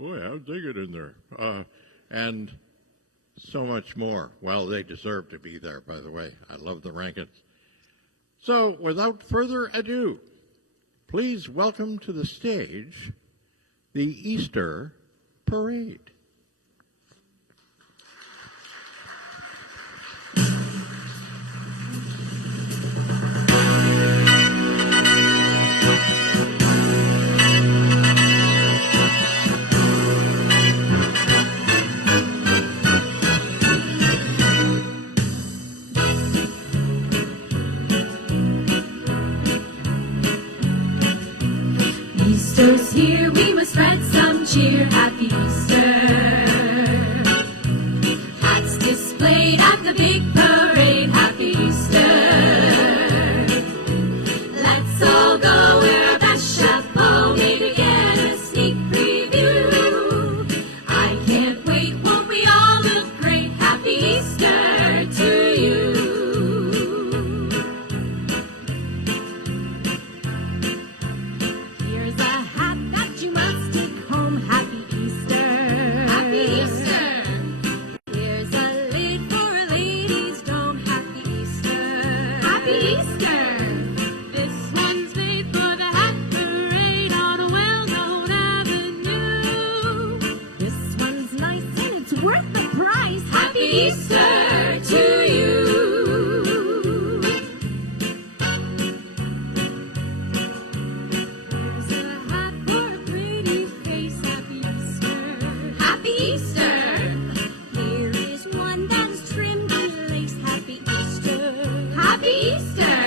Boy, how'd they get in there? And so much more. Well, they deserve to be there, by the way. I love the Rankins. So, without further ado, please welcome to the stage the Easter Parade. Easter's here, we must spread some cheer. Happy Easter. Hats displayed at the big parade. Happy Easter. Let's all go wear our best chapeau, maybe get a sneak preview. I can't wait, won't we all look great? Happy Easter to you. Easter to you. There's a hat for a pretty face. Happy Easter. Happy Easter. Here is one that's trimmed in lace. Happy Easter. Happy Easter.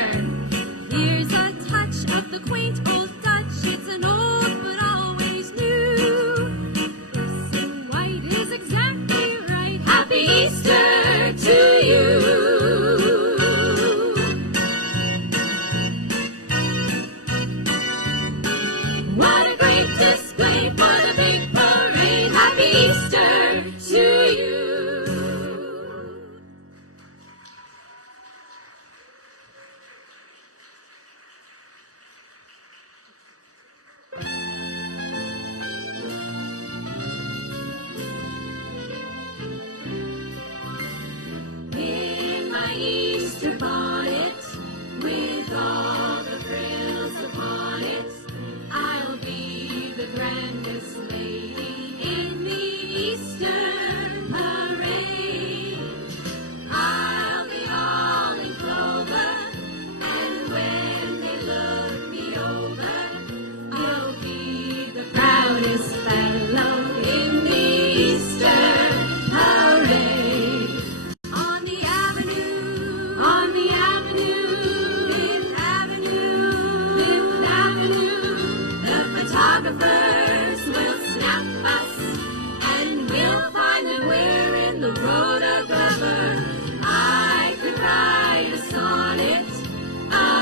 Here's a touch of the quaint old Dutch. It's an old but always new. This in white is exactly right. Happy Easter to you. What a great display for the big parade. Happy Easter to you. In my Easter bonnet, with all the frills upon it, I'll be the grandest lady in the Easter parade. I'll be all in clover, and when they look me over, I'll be the proudest fellow in the Easter parade. On the avenue, the photographers will snap us, and we'll find that we're in the photographer. I could write a sonnet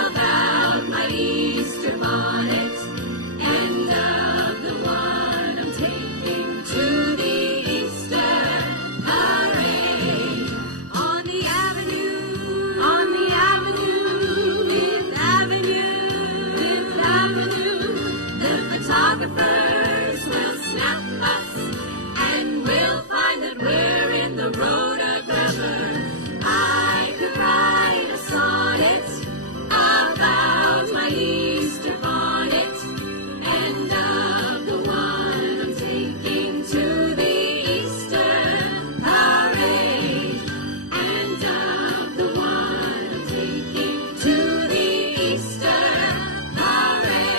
about my Easter bonnet, and of the one I'm taking to the Easter parade. On the avenue, the photographers will snap us, and we'll find that we're in the photographer. I could write a sonnet about my Easter bonnet, and of the one I'm taking to the Easter parade, and of the one I'm taking to the Easter parade.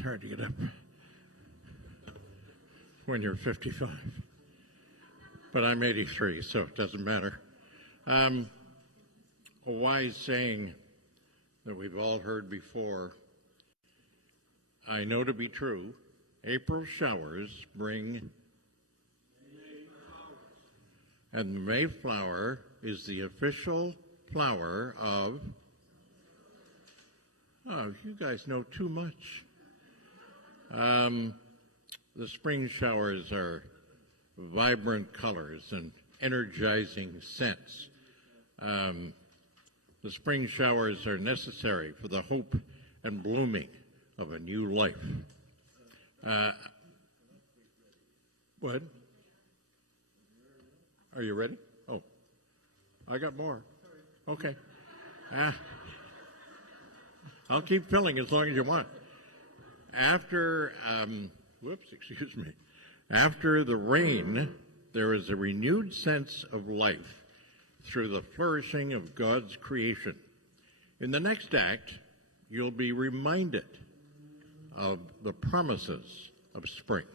it's hard to get up when you're 55. But I'm 83, so it doesn't matter. A wise saying that we've all heard before, I know to be true, April showers bring, and the Mayflower is the official flower of, oh, you guys know too much. The spring showers are vibrant colors and energizing scents. The spring showers are necessary for the hope and blooming of a new life. What? Are you ready? Oh, I got more. Okay. I'll keep filling as long as you want. After, excuse me. After the rain, there is a renewed sense of life through the flourishing of God's creation. In the next act, you'll be reminded of the promises of spring.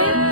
Drip,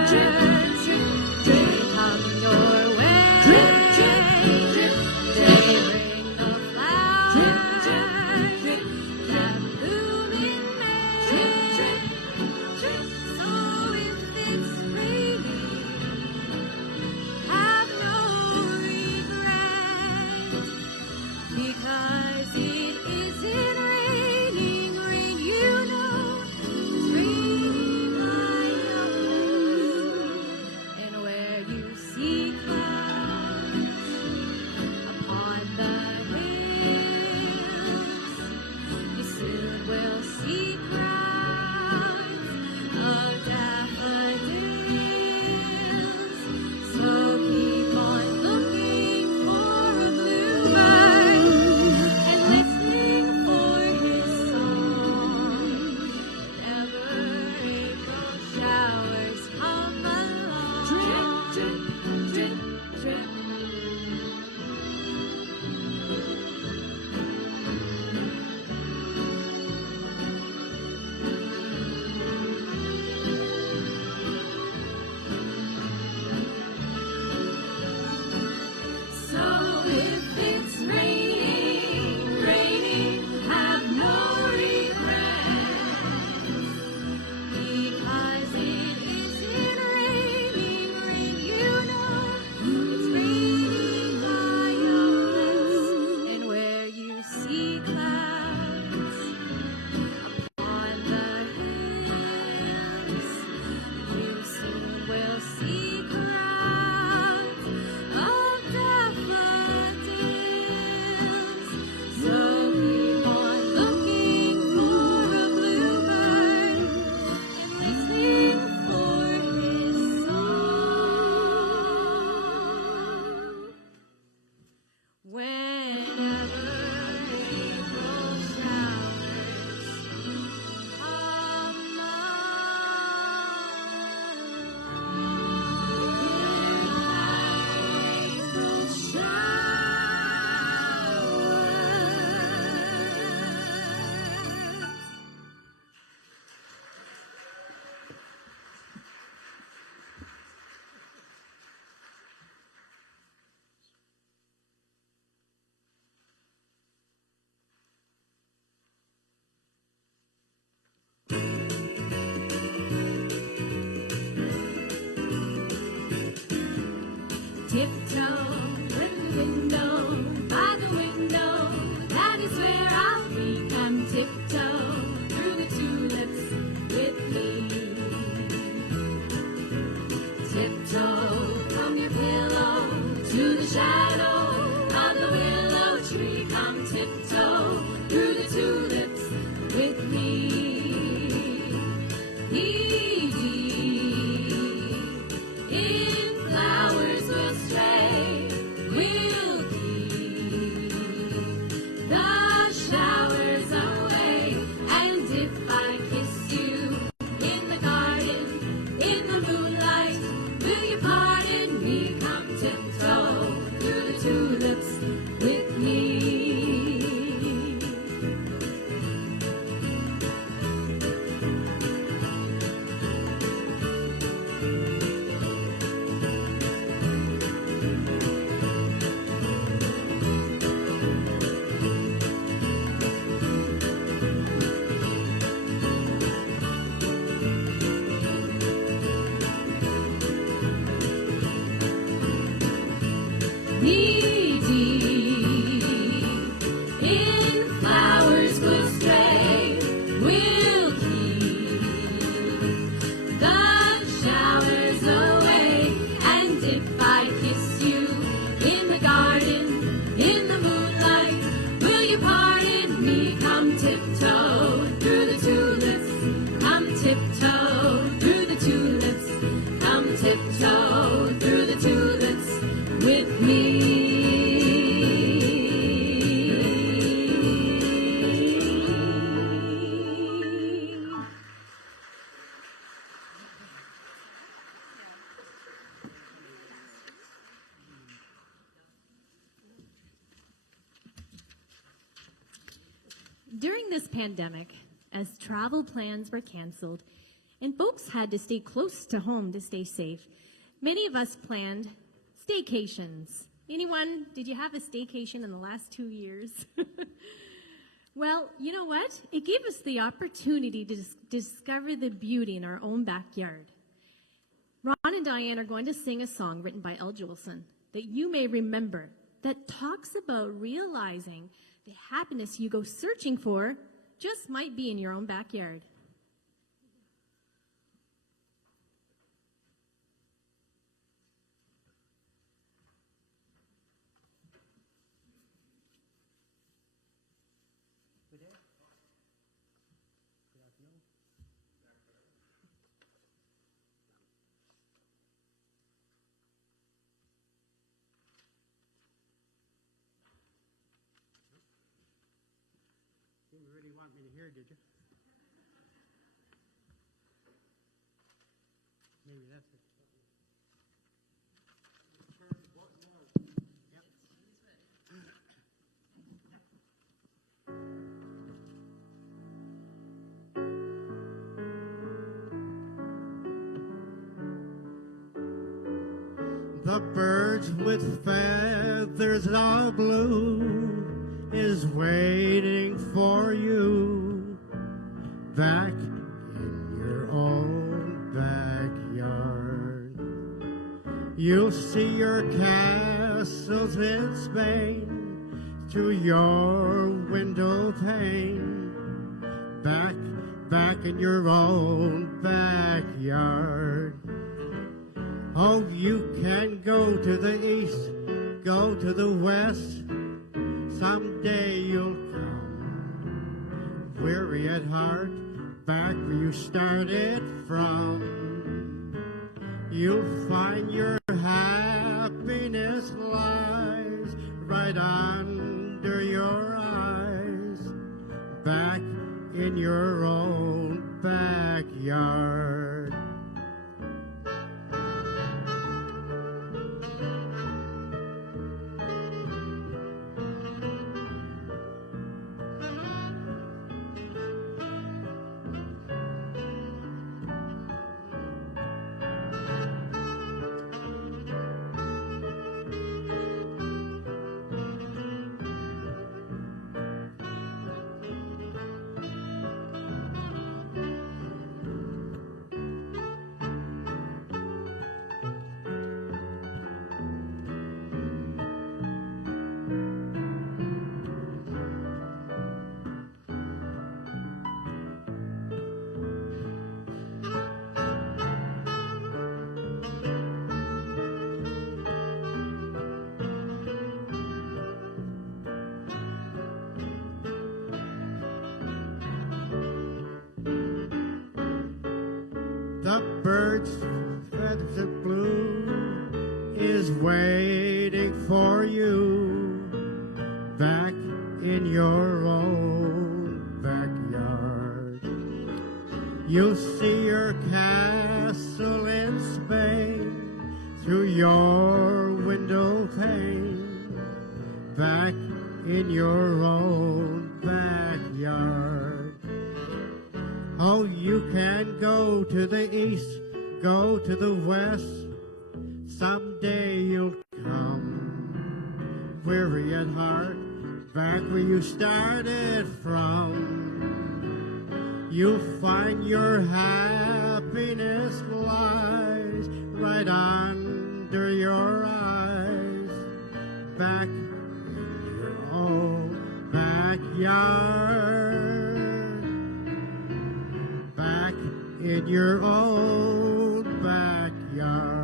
During this pandemic, as travel plans were canceled and folks had to stay close to home to stay safe, many of us planned staycations. Anyone, did you have a staycation in the last 2 years? Well, you know what? It gave us the opportunity to discover the beauty in our own backyard. Ron and Diane are going to sing a song written by L. Jolson that you may remember that talks about realizing the happiness you go searching for just might be in your own backyard. Didn't really want me to hear, did you? Maybe that's it. Yep. The birds with feathers all blue is waiting for you back in your own backyard. You'll see your castles in Spain through your window pane. Back in your own backyard. Oh, you can go to the east, go to the west. Someday you'll come, weary at heart, back where you started from. You'll find your happiness lies right under your eyes, back in your own backyard. The bird's feathers of blue is waiting for you back in your own backyard. You'll see your castle in Spain through your window pane, back in your own backyard. Oh, you can go to the east, go to the west. Someday you'll come, weary at heart, back where you started from. You'll find your happiness lies right under your eyes, back in your own backyard. Back in your own backyard.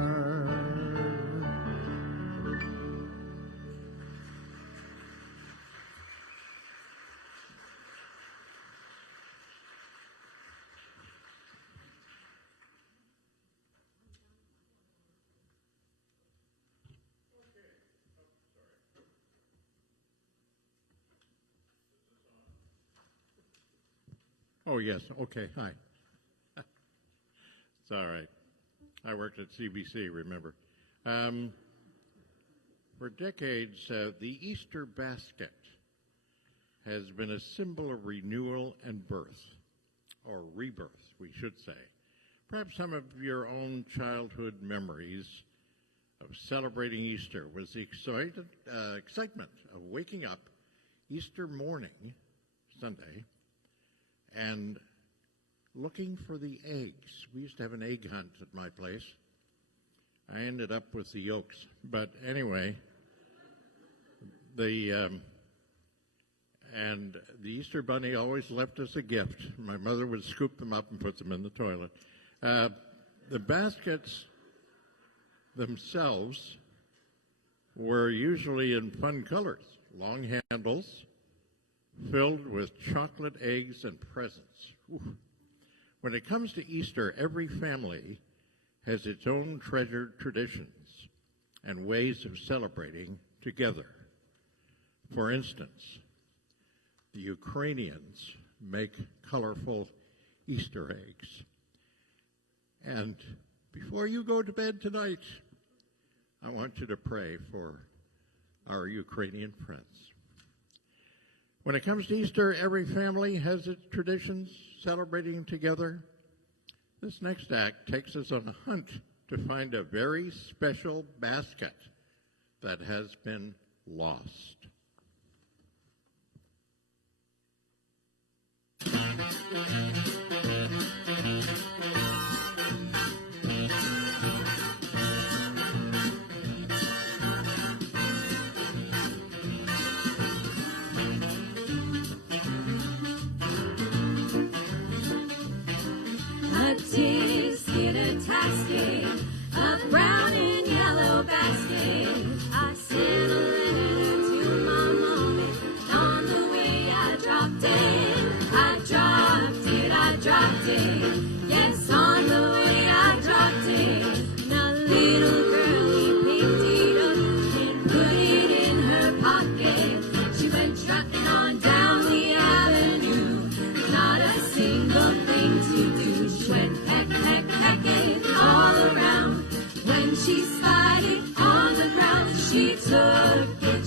Oh, yes. Okay. Hi. It's all right. I worked at CBC, remember. For decades, the Easter basket has been a symbol of renewal and birth, or rebirth, we should say. Perhaps some of your own childhood memories of celebrating Easter was the excitement of waking up Easter morning, Sunday, and looking for the eggs. We used to have an egg hunt at my place. I ended up with the yolks. But anyway, and the Easter Bunny always left us a gift. My mother would scoop them up and put them in the toilet. The baskets themselves were usually in fun colors, long handles, filled with chocolate eggs and presents. Ooh. When it comes to Easter, every family has its own treasured traditions and ways of celebrating together. For instance, the Ukrainians make colorful Easter eggs. And before you go to bed tonight, I want you to pray for our Ukrainian friends. When it comes to Easter, every family has its traditions celebrating together. This next act takes us on a hunt to find a very special basket that has been lost. A tisket, a brown and yellow basket. I sent a letter to my mommy. On the way I dropped it. I dropped it. Yes, on the way I dropped it. The little girlie picked it up and put it in her pocket. She went trotting on down the avenue. Not a single thing to do. She went peck, peck, pecking all around. When she slided on the ground, she took it,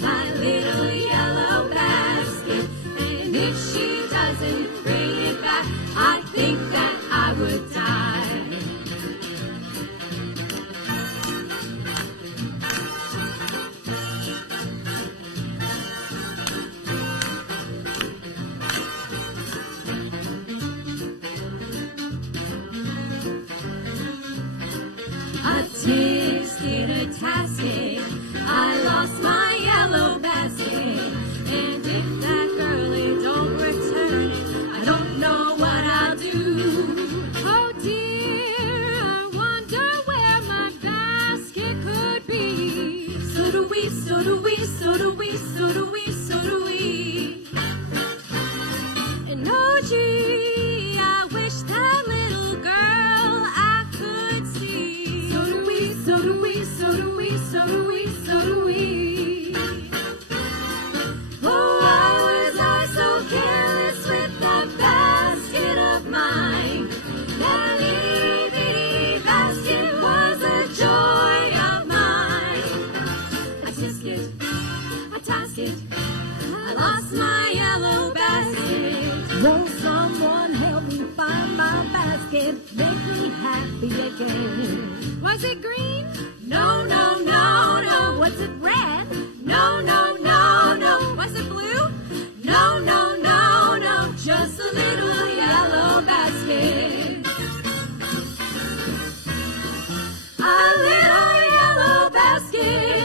my little yellow basket. And if she doesn't bring it back, I think that I would die. A tasket, I lost my yellow basket. And if that girlie don't return it, I don't know what I'll do. Oh dear, I wonder where my basket could be. So do we, so do we, so do we, so do we, so do we. And oh gee, I wish that little girl I could see. So do we, so do we, so do we, so do we, so do we. Oh, why was I so careless with that basket of mine? That itty bitty basket was a joy of mine. A tasket, I lost my yellow basket. Won't someone help me find my basket? Make me happy again. Was it green? No, no, no, no. Was it red? No, no, no, no. Was it blue? No, no, no, no. Just a little yellow basket. A little yellow basket.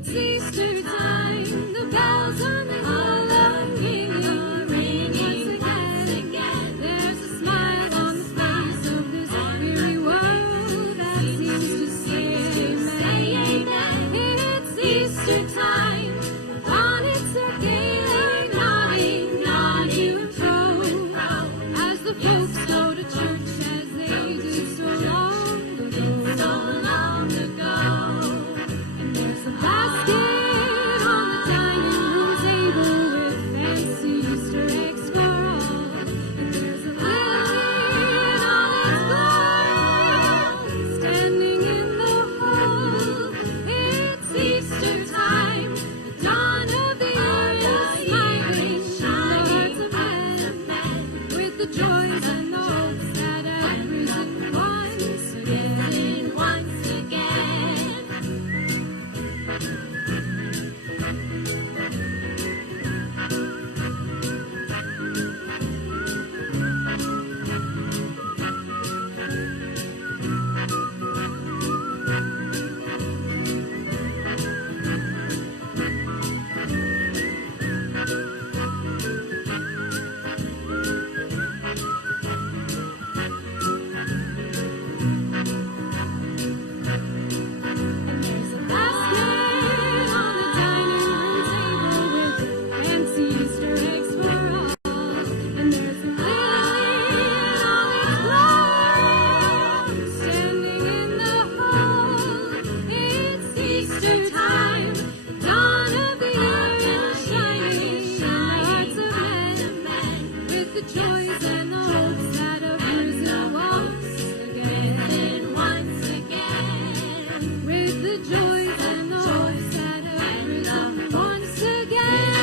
It's Easter time, the bells on the hill are ringing once again. joys and the hopes that have risen once again. With the joys and the hopes that have risen once again.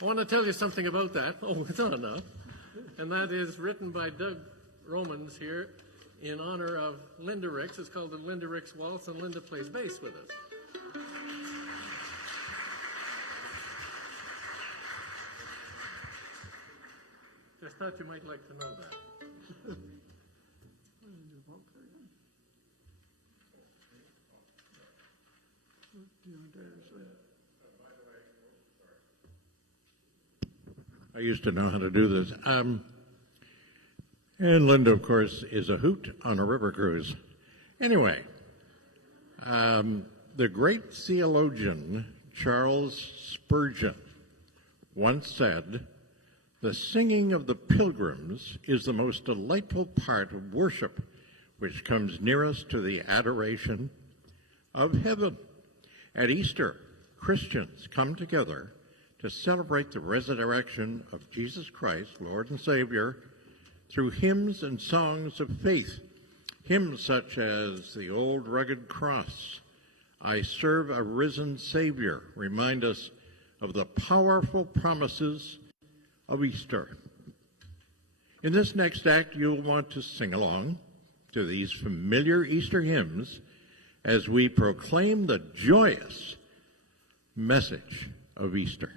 I want to tell you something about that. Oh, it's on now. And that is written by Doug Romans here in honor of Linda Ricks. It's called the Linda Ricks Waltz, and Linda plays bass with us. Just thought you might like to know that. I used to know how to do this. And Linda, of course, is a hoot on a river cruise. Anyway, the great theologian Charles Spurgeon once said, "The singing of the pilgrims is the most delightful part of worship, which comes nearest to the adoration of heaven." At Easter, Christians come together to celebrate the resurrection of Jesus Christ, Lord and Savior, through hymns and songs of faith. Hymns such as "The Old Rugged Cross," "I Serve a Risen Savior," remind us of the powerful promises of Easter. In this next act, you'll want to sing along to these familiar Easter hymns as we proclaim the joyous message of Easter.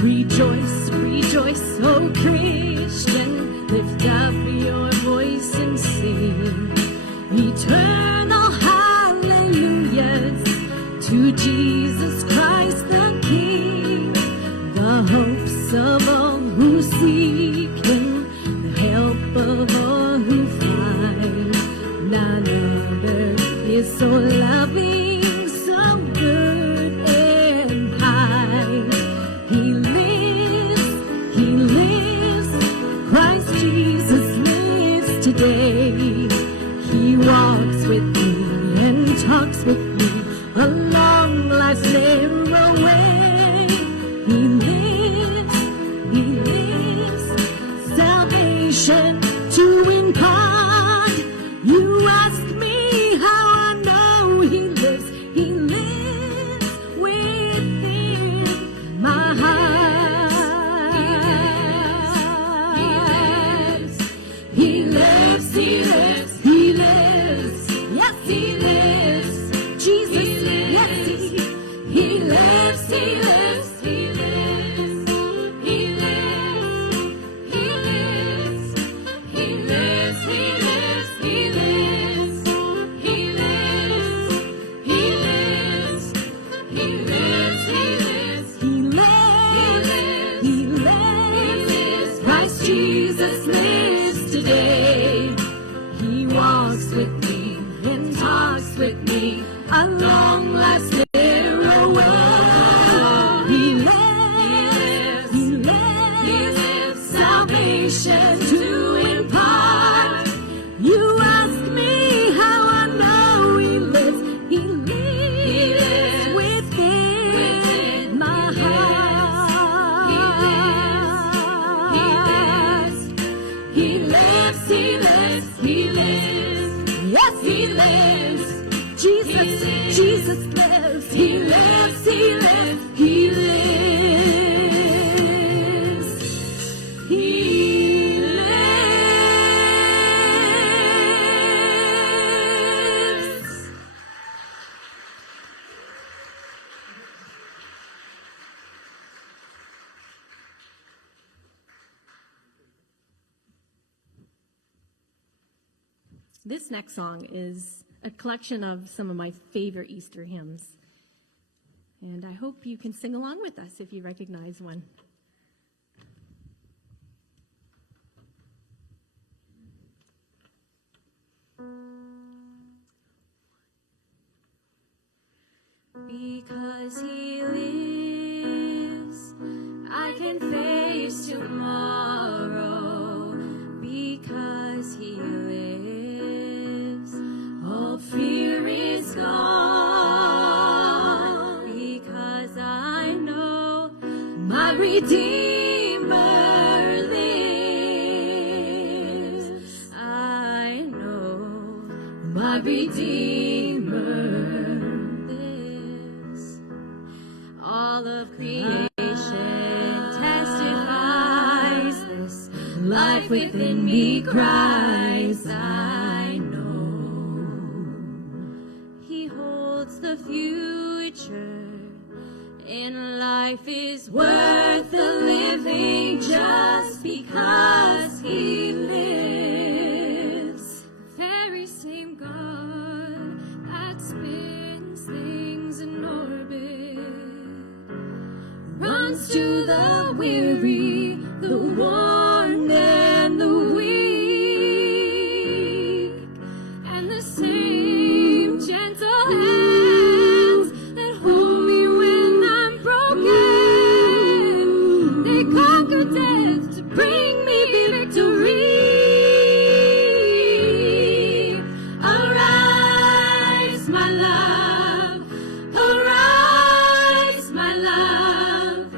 Rejoice, rejoice, O Christian, lift up your voice and sing eternal hallelujahs to Jesus Christ the King, the hopes of all who seek him, the help of all who find. None other is so loving, so good and high. He lives, Christ Jesus lives today. He walks with me and talks with me along life's narrow way. He lives, salvation to impart. You ask me how I know he lives within my heart. He lives, he lives, he lives. Yes, he lives. Jesus, yes, he lives, he lives, he lives. Jesus lives today. He walks with me and talks with me, a long last narrow way. He lives, salvation to impart. You ask me how I know he lives. He lives within my heart. He lives, he lives, he lives. Yes, he lives. Jesus lives. He lives, he lives, he lives. He lives. This next song is a collection of some of my favorite Easter hymns. And I hope you can sing along with us if you recognize one. Because he lives, I can face tomorrow. Because he lives, all fear is gone. Because I know my Redeemer lives. I know my Redeemer lives. All of creation testifies this. Life within me cries, I know. He holds the future, and life is worth the living just because he lives. The very same God that spins things in orbit runs to the weary, the worn and the weak, and the same gentle hands that hold me when I'm broken, they conquer death to bring me victory. Arise, my love, arise, my love.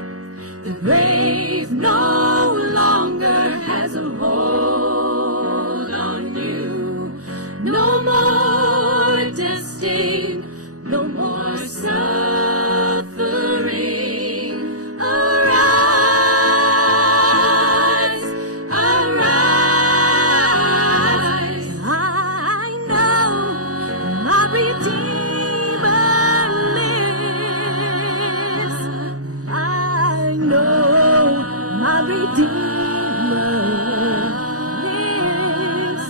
The grave no longer has a hold on you. No more testing, no more suffering. Arise, arise. I know my Redeemer lives. I know my Redeemer lives.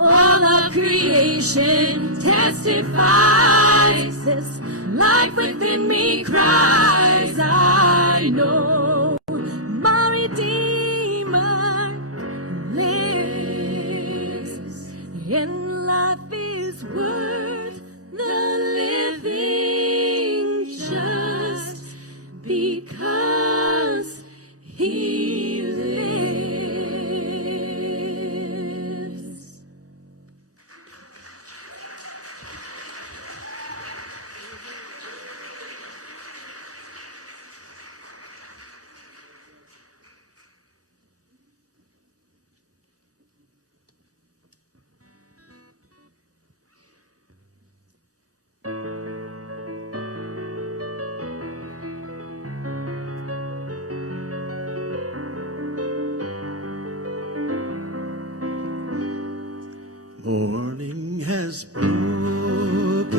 All of creation testifies this. Life within me cries, I know my Redeemer lives. And life is worth the living just because he lives. Morning has broken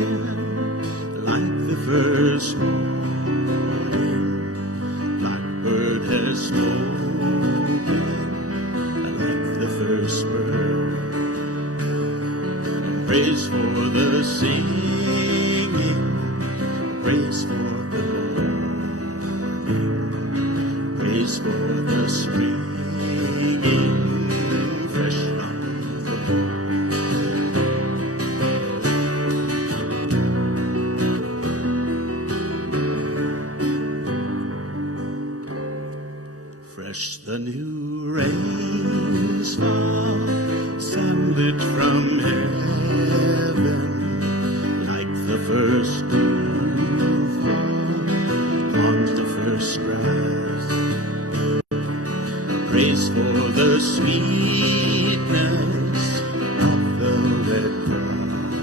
like the first morning. Blackbird has spoken like the first bird. Praise for the singing, praise for the morning, praise for the springing. fresh the new rains fall, sunlit from heaven, like the first snowfall on the first grass. Praise for the sweetness of the wet garden,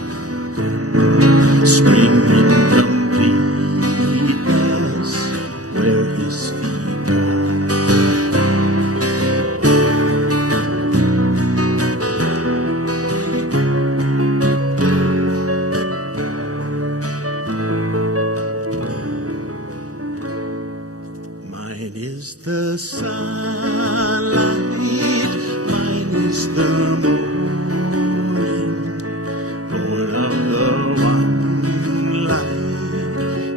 spring in completeness where his feet are. Mine is the sunlight, mine is the morning, born of the one light,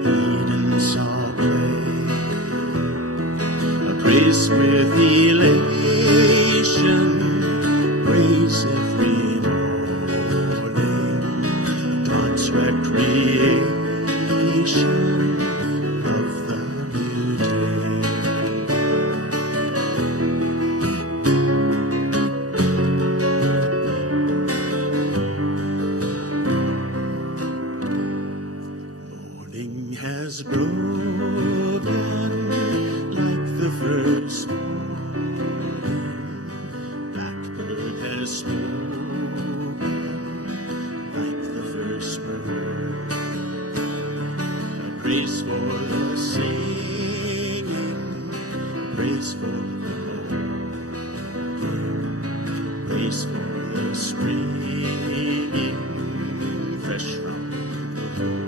Eden saw play. A praise with elation, praise every morning, God's recreation of the new day. Morning has broken like the first morning. Blackbird has spoken like the first bird. A praise for the singing, praise for the morning, praise for the springing, fresh from the Lord.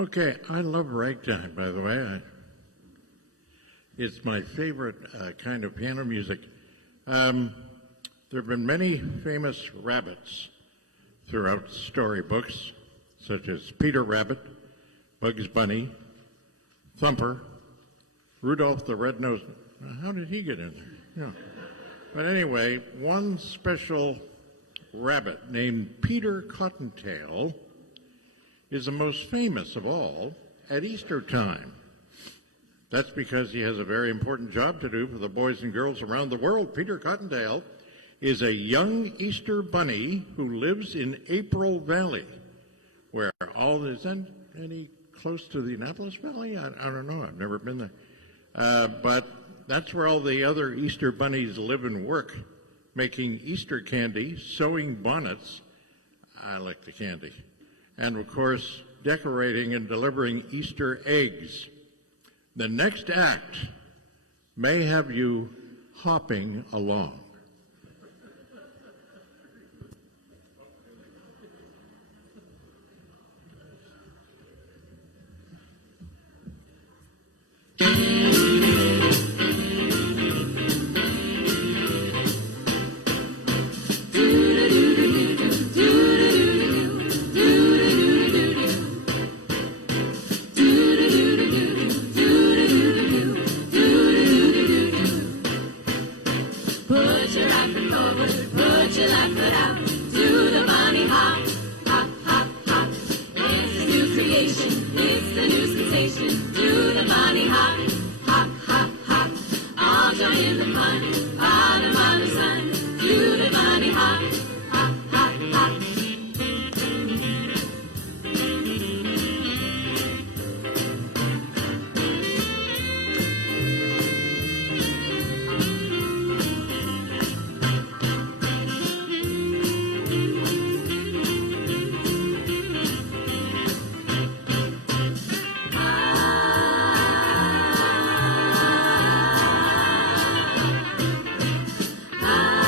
Okay, I love ragtime, by the way. It's my favorite kind of piano music. There have been many famous rabbits throughout storybooks, such as Peter Rabbit, Bugs Bunny, Thumper, Rudolph the Red-Nosed. How did he get in there? Yeah. But anyway, one special rabbit named Peter Cottontail is the most famous of all at Easter time. That's because he has a very important job to do for the boys and girls around the world. Peter Cottontail is a young Easter bunny who lives in April Valley, where all is any close to the Annapolis Valley? I don't know. I've never been there. But that's where all the other Easter bunnies live and work, making Easter candy, sewing bonnets. I like the candy. And, of course, decorating and delivering Easter eggs. The next act may have you hopping along. Put your right foot forward, put your left foot out, do the bunny hop, hop, hop, hop. It's a new creation, it's the new sensation, do the bunny hop, hop, hop, hop. All join in the fun, bottom of the sun, do the bunny hop, hop, hop, hop. Ah,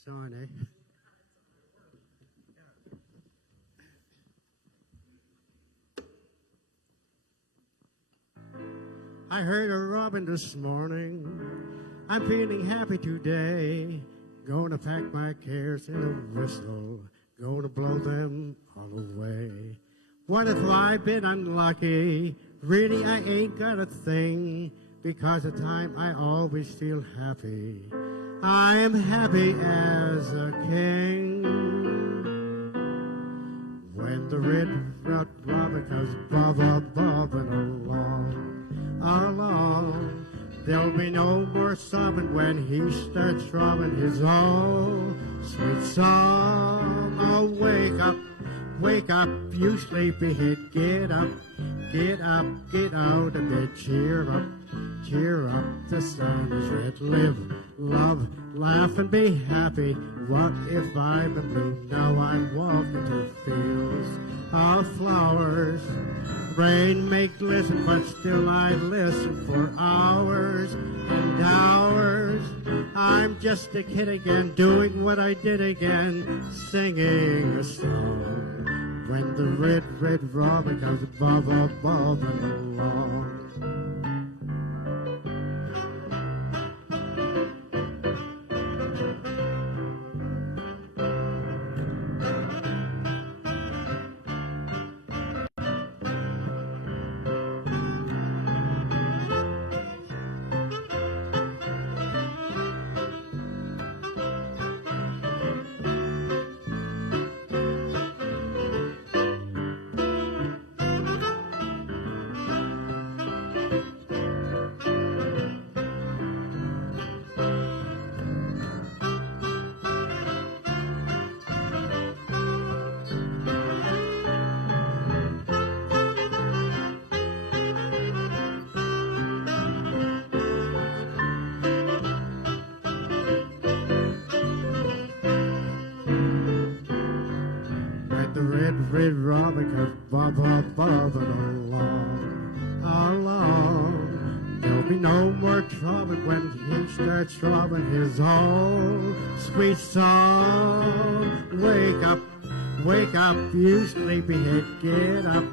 It's on, eh? I heard a robin this morning. I'm feeling happy today. Gonna pack my cares in a whistle. Gonna blow them all away. What if I've been unlucky? Really, I ain't got a thing. Because the time I always feel happy. I am happy as a king. When the red robin comes bobbing along, there'll be no more sobbing when he starts throbbing his own sweet song. Oh, wake up, you sleepyhead, get up, get out of bed, cheer up, the sun is red, live, love, laugh and be happy. What if I'm a blue? Now I'm walking through fields of flowers. Rain may glisten, but still I listen for hours and hours. I'm just a kid again, doing what I did again, singing a song. When the red robin comes bobbing along. Red robin comes bobbing along. There'll be no more trouble when he starts throbbing his own sweet song. Wake up, you sleepyhead, get up,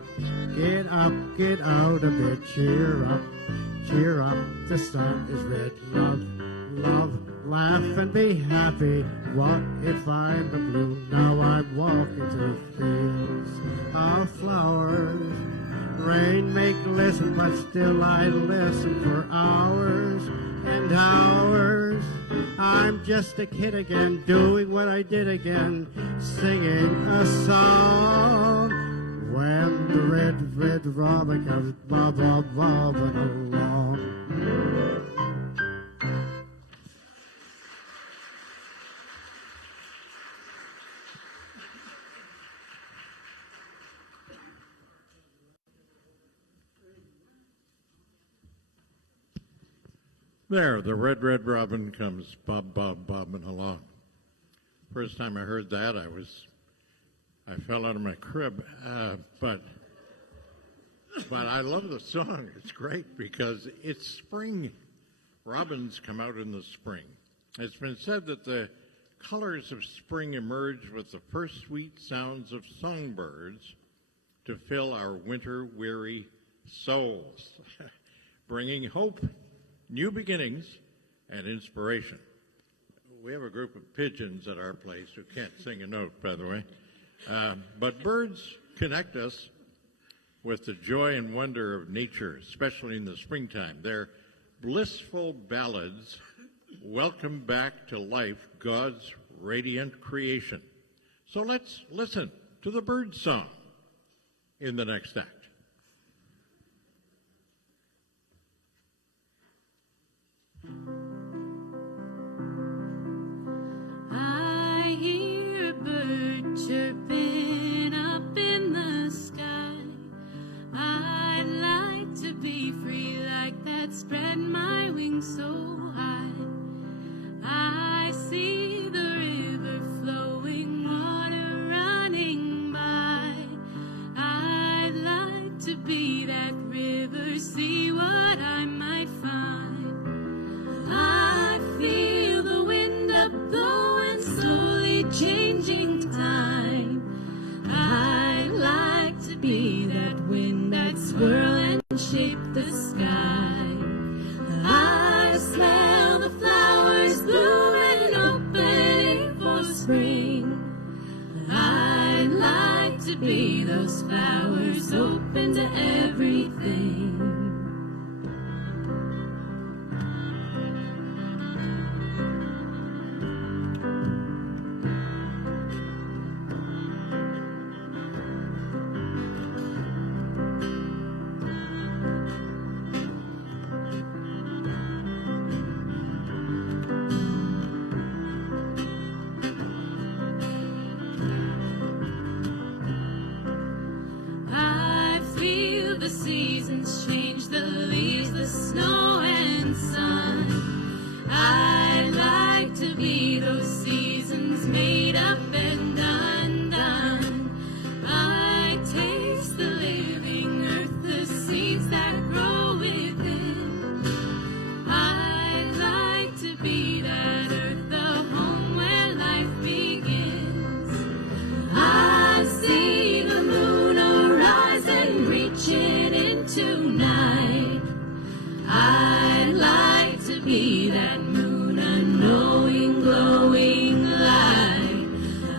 get out of bed, cheer up, the sun is red, love, laugh and be happy. What if I'm a blue? Now I'm walking through fields but still I listen for hours and hours. I'm just a kid again, doing what I did again, singing a song. When the red, red robin comes bobbing along. There, the red, red robin comes bobbing along. First time I heard that, I fell out of my crib. But I love the song. It's great because it's spring. Robins come out in the spring. It's been said that the colors of spring emerge with the first sweet sounds of songbirds to fill our winter-weary souls, bringing hope, new beginnings, and inspiration. We have a group of pigeons at our place who can't sing a note, by the way. But birds connect us with the joy and wonder of nature, especially in the springtime. Their blissful ballads welcome back to life God's radiant creation. So let's listen to the bird song in the next act. I hear a bird chirping up in the sky. I'd like to be free like that, spread my wings so high. I see the river flowing, water running by. I'd like to be that river, see what I might find. I feel the wind up blowing, slowly changing time. I'd like to be that wind that swirl and shape the sky. I smell the flowers blooming, opening for spring. I'd like to be those flowers, open to everything. I feel the seasons change, the leaves, the snow and sun. I'd like to be those seasons made up and undone. I taste the living earth, the seeds that grow within. I'd like to be that earth, the home where life begins. I see the moon horizon reaching into night. I'd like to be that moon, unknowing, glowing light.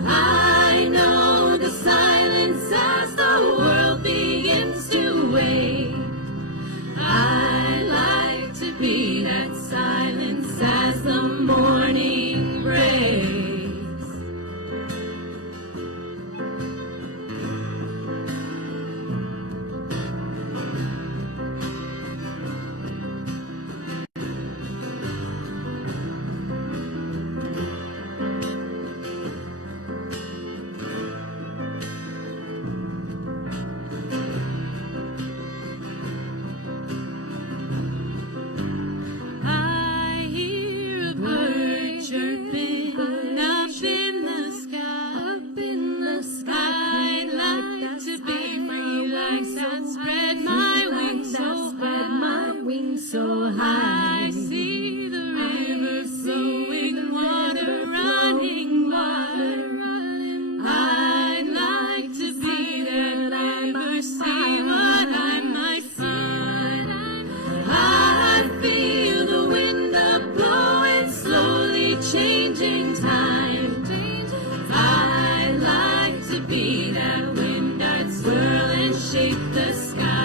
I know the silence as the world begins to wake. I'd like to be that silence as the morning breaks. I hear a bird chirping up in the sky. Up in the sky. I'd like to be free like that, spread my wings so high. I see the river flowing, water running wide. I'd like to be that river, see what I might find. I feel the wind up blowing, slowly changing time. I'd like to be that wind that swirl and shake the sky.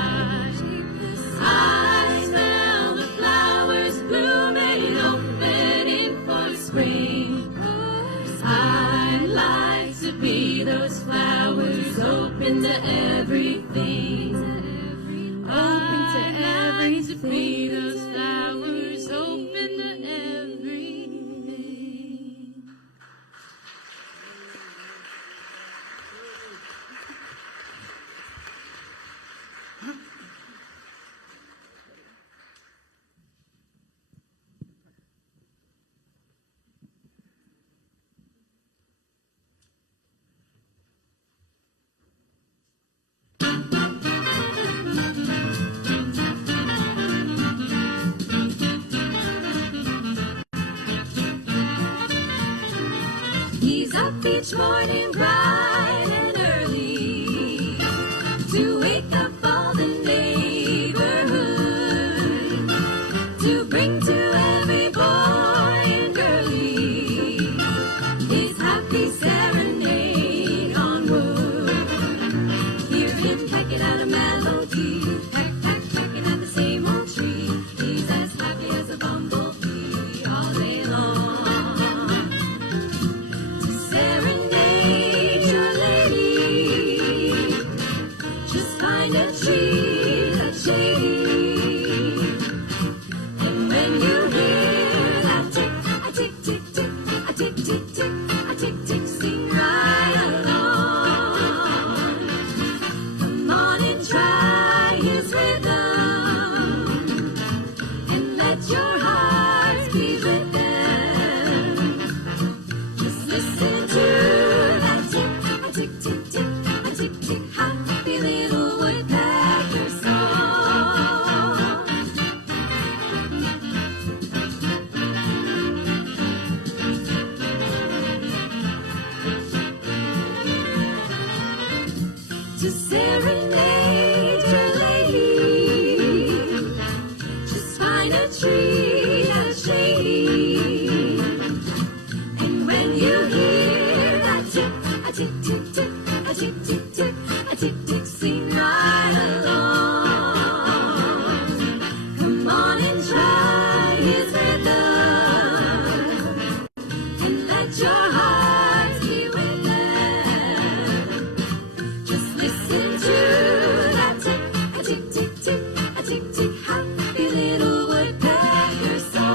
open to everything. Open to everything. Those flowers open to everything. He's up each morning bright and early to wake up all the neighborhood, to bring to every boy and girlie his happy serenade on wood. Hear him pecking out a melody, peck, peck, pecking at the same old tree. He's as happy as a bumblebee all day long. Serenade your lady, just find a tree that's shady. And when you hear that tick, a tick, tick, tick, a tick, tick, tick, a tick, tick, sing right along. Come on and try his rhythm, and let your heart be with them. Just listen to that tick, a tick, tick, tick, a tick, tick, happy little woodpecker song. To serenade your lady, just find a tree that's shady. And when you hear that tick, a tick, tick, tick, a tick, tick, tick, a tick, tick, sing right along. Come on and try his rhythm, and let your heart be with them. Just listen to that tick, a tick, tick, tick, a tick, tick, happy little woodpecker song.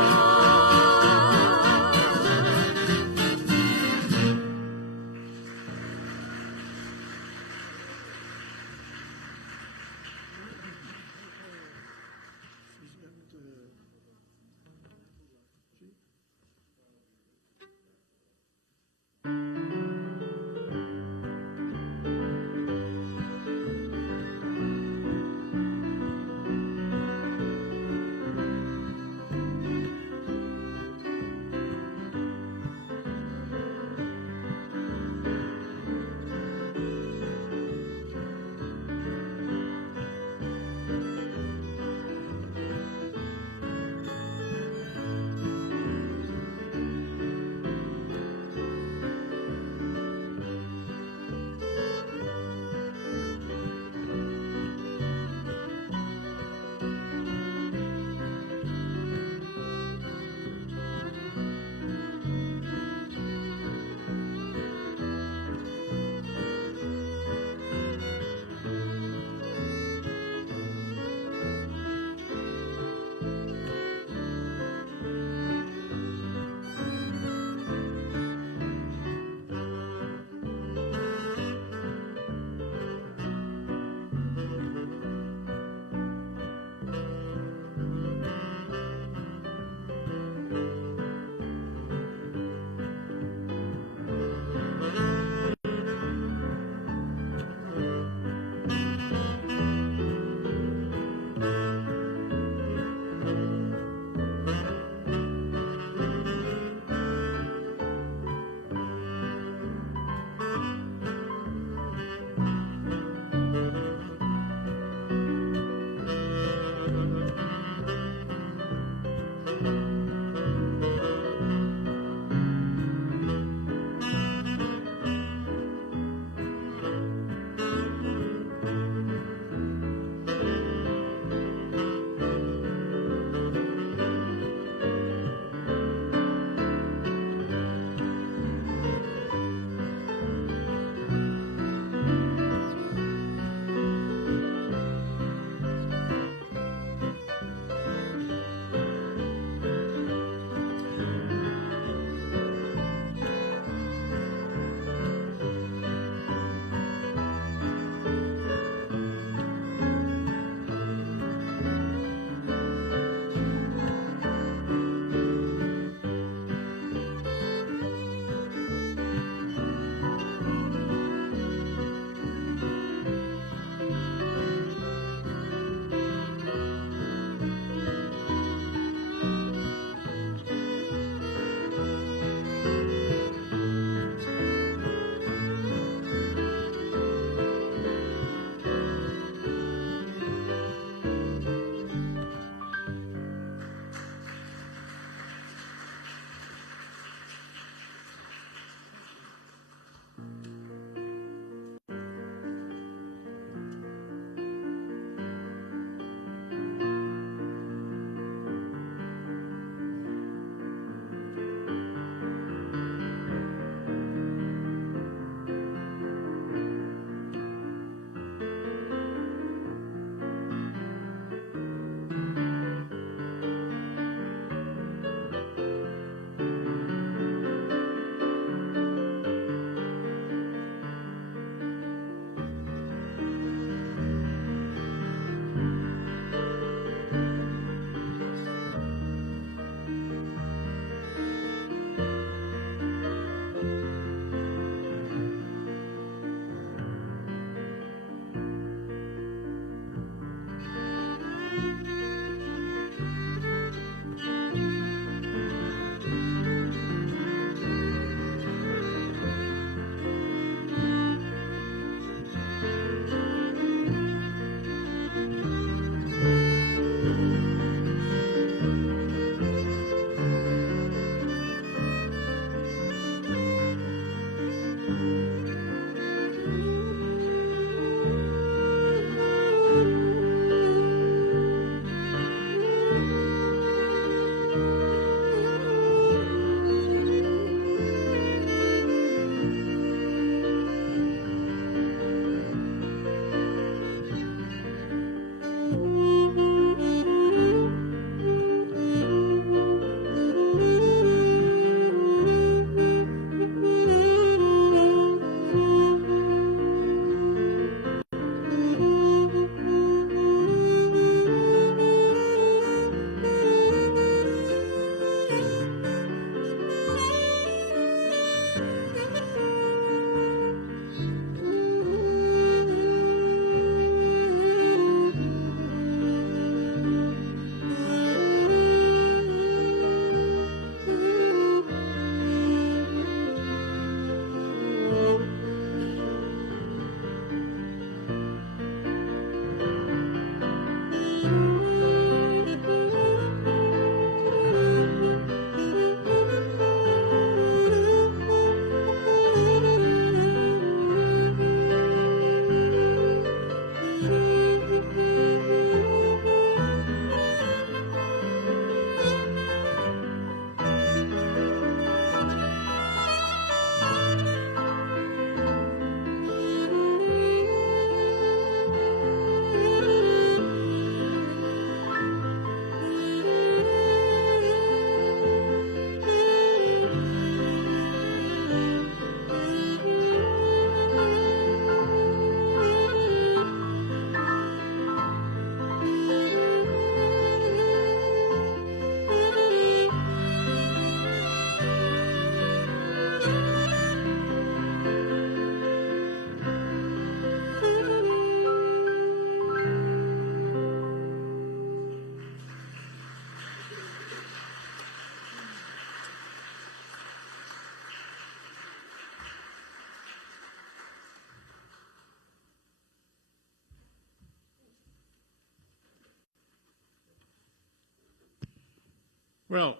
Well,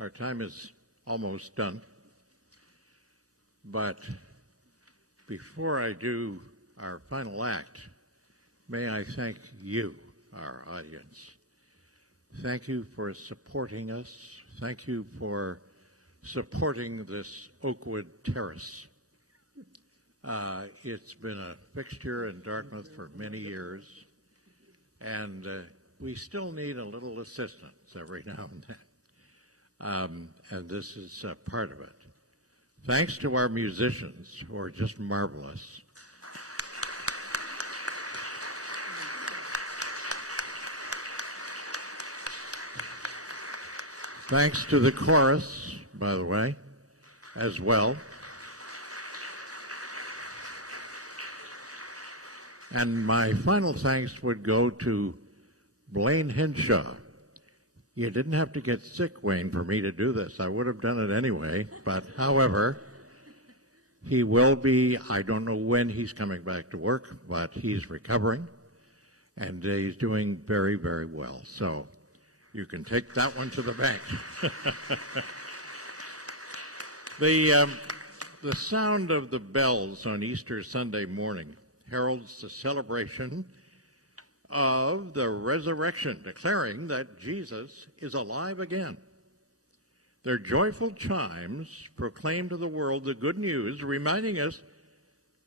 our time is almost done. But before I do our final act, may I thank you, our audience. Thank you for supporting us. Thank you for supporting this Oakwood Terrace. It's been a fixture in Dartmouth for many years, and we still need a little assistance every now and then. And this is part of it. Thanks to our musicians, who are just marvelous. Thanks to the chorus, by the way, as well. And my final thanks would go to Blaine Henshaw. You didn't have to get sick, Wayne, for me to do this. I would have done it anyway. But, however, he will be, I don't know when he's coming back to work, but he's recovering, and he's doing very, very well. So you can take that one to the bank. The sound of the bells on Easter Sunday morning heralds the celebration of the resurrection, declaring that Jesus is alive again. Their joyful chimes proclaim to the world the good news, reminding us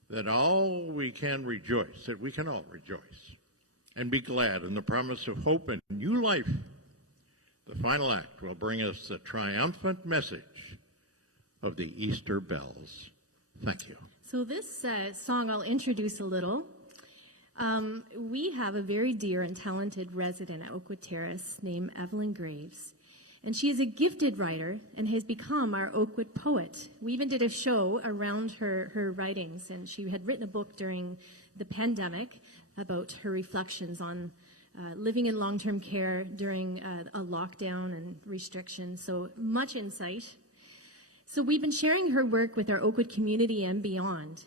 that we can all rejoice and be glad in the promise of hope and new life. The final act will bring us the triumphant message of the Easter bells. Thank you. So this song I'll introduce a little. We have a very dear and talented resident at Oakwood Terrace named Evelyn Graves. And she is a gifted writer and has become our Oakwood poet. We even did a show around her writings, and she had written a book during the pandemic about her reflections on living in long-term care during a lockdown and restrictions. So much insight. So we've been sharing her work with our Oakwood community and beyond.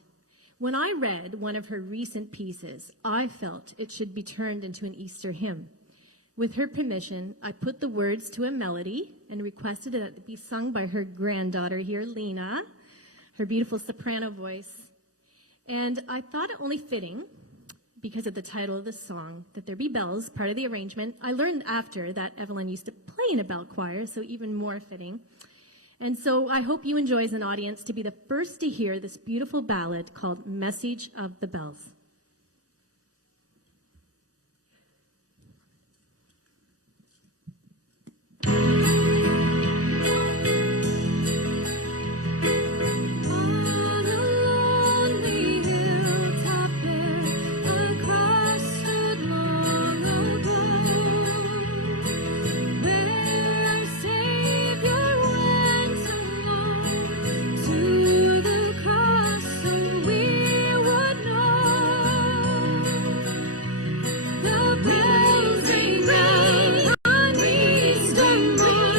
When I read one of her recent pieces, I felt it should be turned into an Easter hymn. With her permission, I put the words to a melody and requested that it be sung by her granddaughter here, Lena, her beautiful soprano voice. And I thought it only fitting, because of the title of the song, that there be bells, part of the arrangement. I learned after that Evelyn used to play in a bell choir, so even more fitting. And so I hope you enjoy as an audience to be the first to hear this beautiful ballad called Message of the Bells. Bells ring on Easter morn.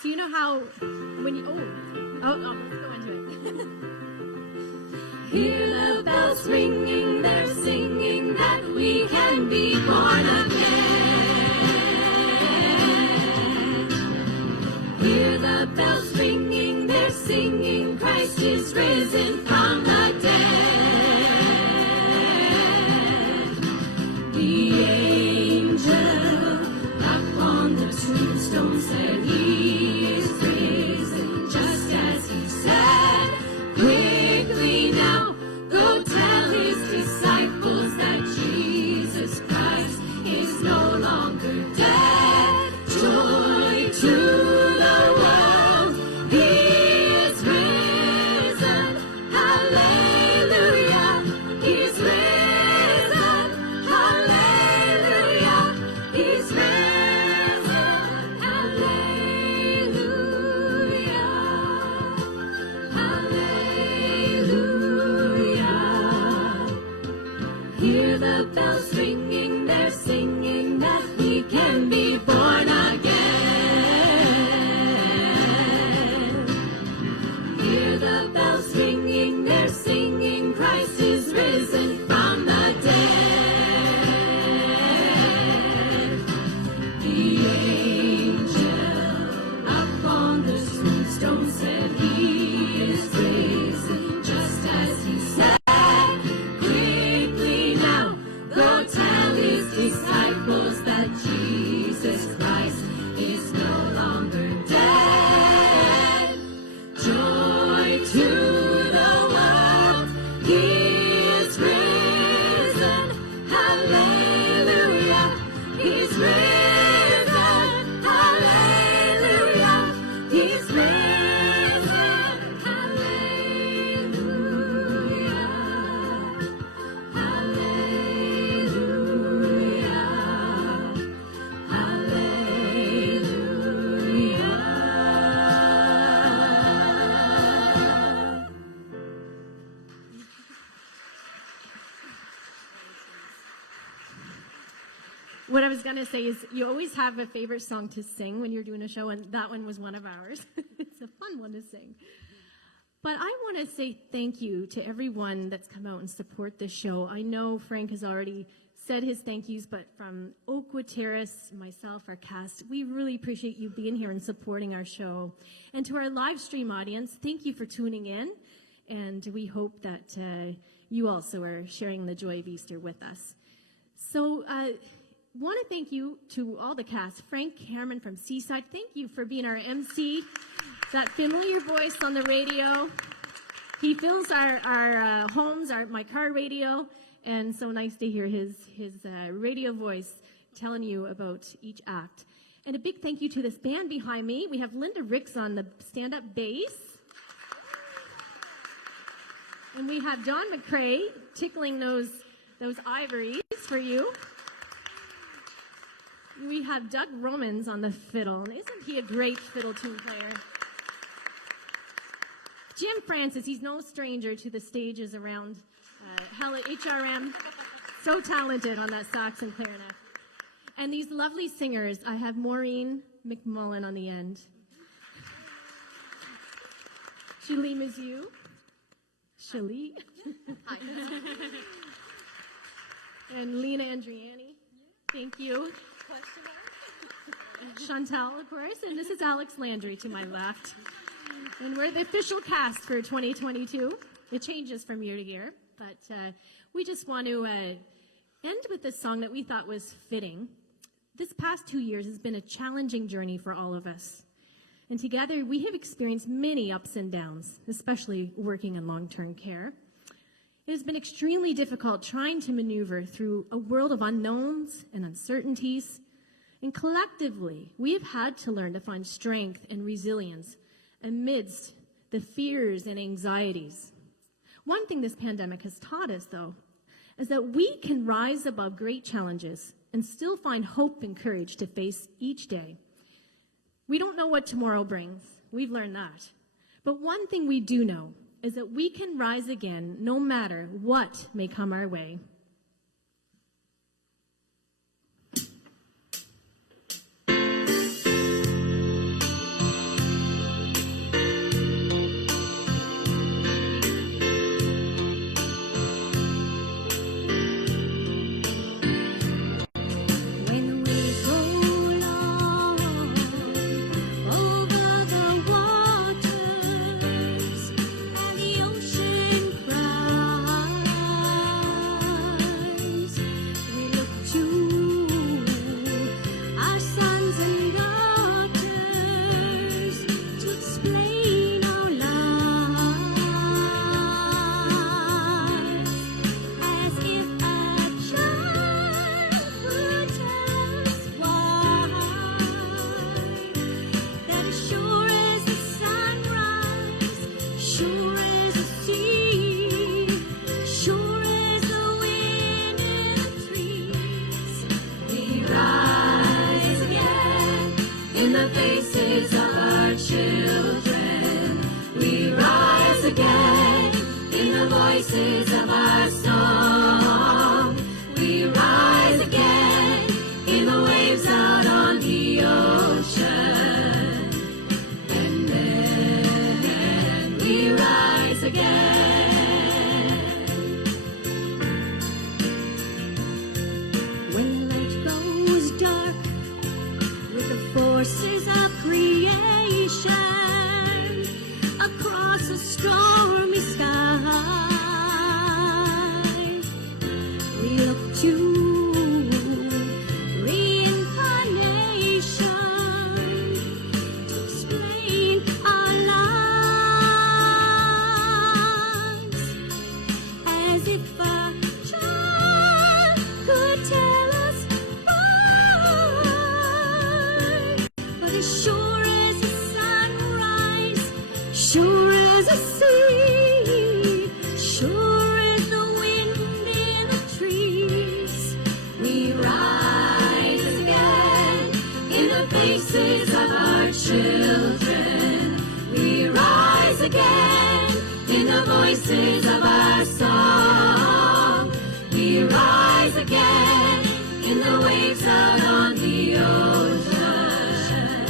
So you know how when you let's go into it. Hear the bells ringing, they're singing that we can be born again. Hear the bells ringing, they're singing, Christ is risen from the dead. The angel upon the tombstone said he is risen, just as he said. Quickly now, go tell his disciples that Jesus Christ is no longer dead. Joy to the world, he is risen. Hallelujah, he's risen. Hallelujah, he's risen. Hallelujah. Hallelujah. Hear the bells ringing, they're singing that we can be born again. Hear the bells ringing, they're singing, Christ is risen from the dead. The angel upon the tombstone said he is risen, just as he said. Quickly now, go tell his disciples that Jesus Christ is no longer dead. Joy to the world, he is risen. Hallelujah, he's risen. Hallelujah, he's risen. Hallelujah. Hallelujah. Hallelujah. What I was going to say is you always have a favorite song to sing when you're doing a show, and that one was one of ours. It's a fun one to sing. But I want to say thank you to everyone that's come out and support this show. I know Frank has already said his thank yous, but from Oakwood Terrace, myself, our cast, we really appreciate you being here and supporting our show. And to our live stream audience, thank you for tuning in, and we hope that you also are sharing the joy of Easter with us. So, want to thank you to all the cast. Frank Cameron from Seaside, thank you for being our MC. That familiar voice on the radio. He fills our homes, my car radio, and so nice to hear his radio voice telling you about each act. And a big thank you to this band behind me. We have Linda Ricks on the stand-up bass. And we have John McCrae tickling those ivories for you. We have Doug Romans on the fiddle. Isn't he a great fiddle tune player? Jim Francis, he's no stranger to the stages around HRM. So talented on that sax and clarinet. And these lovely singers, I have Maureen McMullen on the end. Shalee Mizzou. Shalee. Hi. And Lena Andriani. Thank you. Chantal, of course, and this is Alex Landry to my left. And we're the official cast for 2022. It changes from year to year, but we just want to end with a song that we thought was fitting. This past 2 years has been a challenging journey for all of us. And together, we have experienced many ups and downs, especially working in long-term care. It has been extremely difficult trying to maneuver through a world of unknowns and uncertainties. And collectively, we've had to learn to find strength and resilience amidst the fears and anxieties. One thing this pandemic has taught us, though, is that we can rise above great challenges and still find hope and courage to face each day. We don't know what tomorrow brings. We've learned that. But one thing we do know is that we can rise again no matter what may come our way. in the faces of our children. We rise again in the voices of our song. We rise again in the waves out on the ocean. And then we rise again. When light goes dark with the forces of creation across a stormy sky, we look to reincarnation to explain our lives, as if a child could tell us why. But as sure as the sunrise, sure as the sea, sure as the wind in the trees, we rise again in the faces of our children. We rise again in the voices of our song. We rise again in the waves out on the ocean.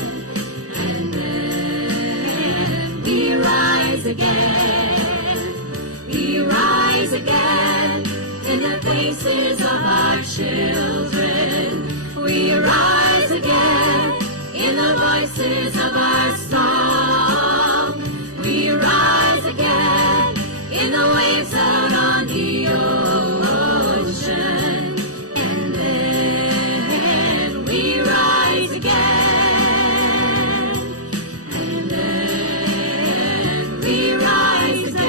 And then we rise again. We rise again in the faces of our children. We rise again in the voices of our song. We rise again in the waves out on the ocean. And then we rise again. And then we rise again.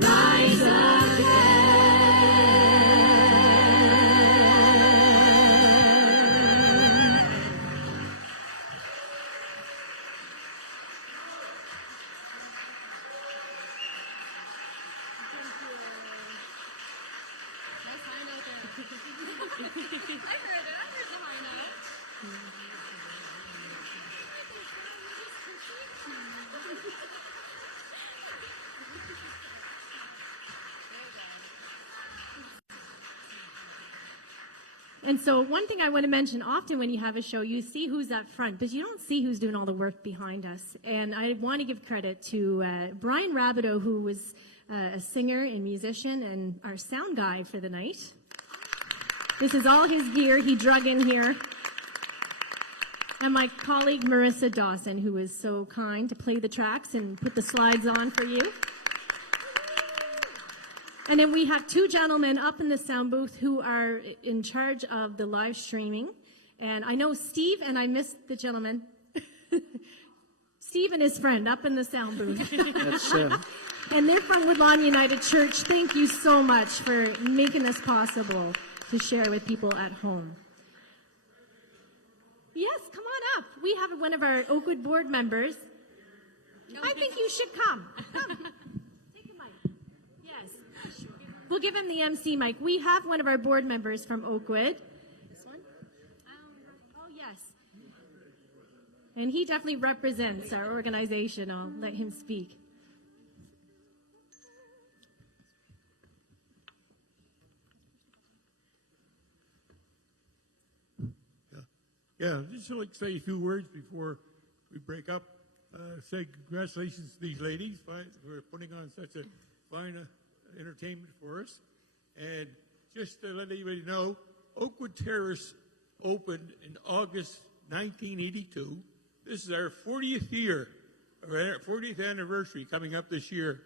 Rise again. And so one thing I want to mention, often when you have a show, you see who's up front, but you don't see who's doing all the work behind us. And I want to give credit to Brian Rabideau, who was a singer and musician and our sound guy for the night. This is all his gear he drug in here. And my colleague Marissa Dawson, who was so kind to play the tracks and put the slides on for you. And then we have two gentlemen up in the sound booth who are in charge of the live streaming. And I know Steve, and I missed the gentleman. Steve and his friend up in the sound booth. And they're from Woodlawn United Church. Thank you so much for making this possible to share with people at home. Yes, come on up. We have one of our Oakwood board members. I think you should come. Come. Take a mic. Yes. We'll give him the MC mic. We have one of our board members from Oakwood. This one? Oh, yes. And he definitely represents our organization. I'll let him speak. Yeah, just like to say a few words before we break up. Say congratulations to these ladies for putting on such a fine entertainment for us. And just to let everybody know, Oakwood Terrace opened in August 1982. This is our 40th year, our 40th anniversary coming up this year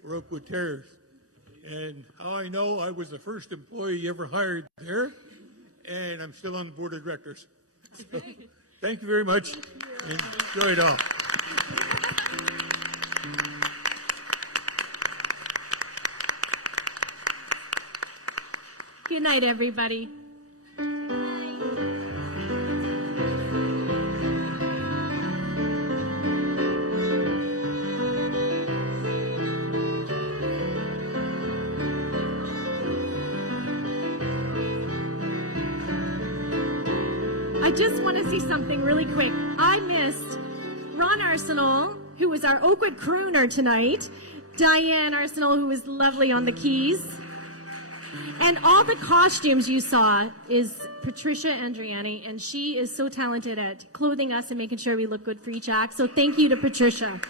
for Oakwood Terrace. And how I know, I was the first employee you ever hired there, and I'm still on the board of directors. So, thank you very much, and enjoy it all. Good night, everybody. I just want to say something really quick. I missed Ron Arsenal, who was our Oakwood crooner tonight, Diane Arsenal, who was lovely on the keys, and all the costumes you saw is Patricia Andriani, and she is so talented at clothing us and making sure we look good for each act. So thank you to Patricia.